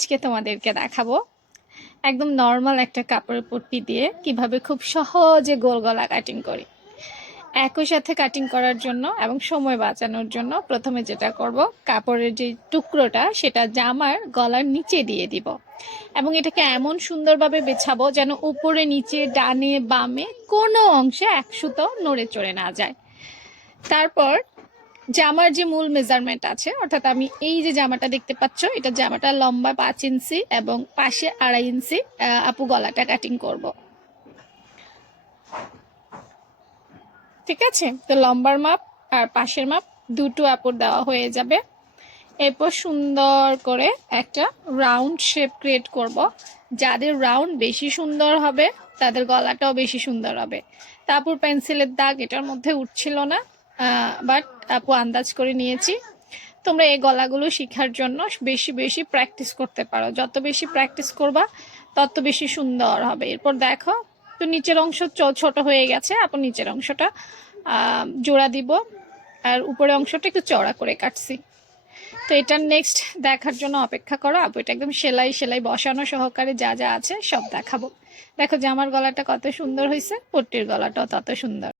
আজকে তোমাদেরকে দেখাবো একদম নর্মাল একটা কাপড়ের পট্টি দিয়ে কিভাবে খুব সহজে গোল গলা কাটিং করি। একই সাথে কাটিং করার জন্য এবং সময় বাঁচানোর জন্য প্রথমে যেটা করব, কাপড়ের যে টুকরোটা সেটা জামার গলার নিচে দিয়ে দিব এবং এটাকে এমন সুন্দরভাবে বেছাবো যেন উপরে নিচে ডানে বামে কোনো অংশে এক সুতো নড়ে চড়ে না যায়। তারপর জামার যে মূল মেজারমেন্ট আছে, অর্থাৎ আমি এই যে জামাটা দেখতে পাচ্ছ, এটা জামাটা লম্বা 5 ইঞ্চি এবং পাশে 2.5 ইঞ্চি আপু গলাটা কাটিং করব। ঠিক আছে, তো লম্বার মাপ আর পাশের মাপ দুটো আপুর দেওয়া হয়ে যাবে। এরপর সুন্দর করে একটা রাউন্ড শেপ ক্রিয়েট করব। যাদের রাউন্ড বেশি সুন্দর হবে তাদের গলাটাও বেশি সুন্দর হবে। তারপর পেন্সিলের দাগ এটার মধ্যে উঠছিল না, বাট আপু আন্দাজ করে নিয়েছি। তোমরা এই গলাগুলো শেখার জন্য বেশি বেশি প্র্যাকটিস করতে পারো, যত বেশি প্র্যাকটিস করবা তত বেশি সুন্দর হবে। এরপর দেখো, তো নিচের অংশ ছোট হয়ে গেছে, আপু নিচের অংশটা জোড়া দিব আর উপরের অংশটা একটু চড়া করে কাটছি। তো এটার নেক্সট দেখার জন্য অপেক্ষা করো, আপু এটা একদম সেলাই সেলাই বসানো সহকারে যা যা আছে সব দেখাবো। দেখো যে আমার গলাটা কত সুন্দর হয়েছে, পট্টির গলাটাও তত সুন্দর।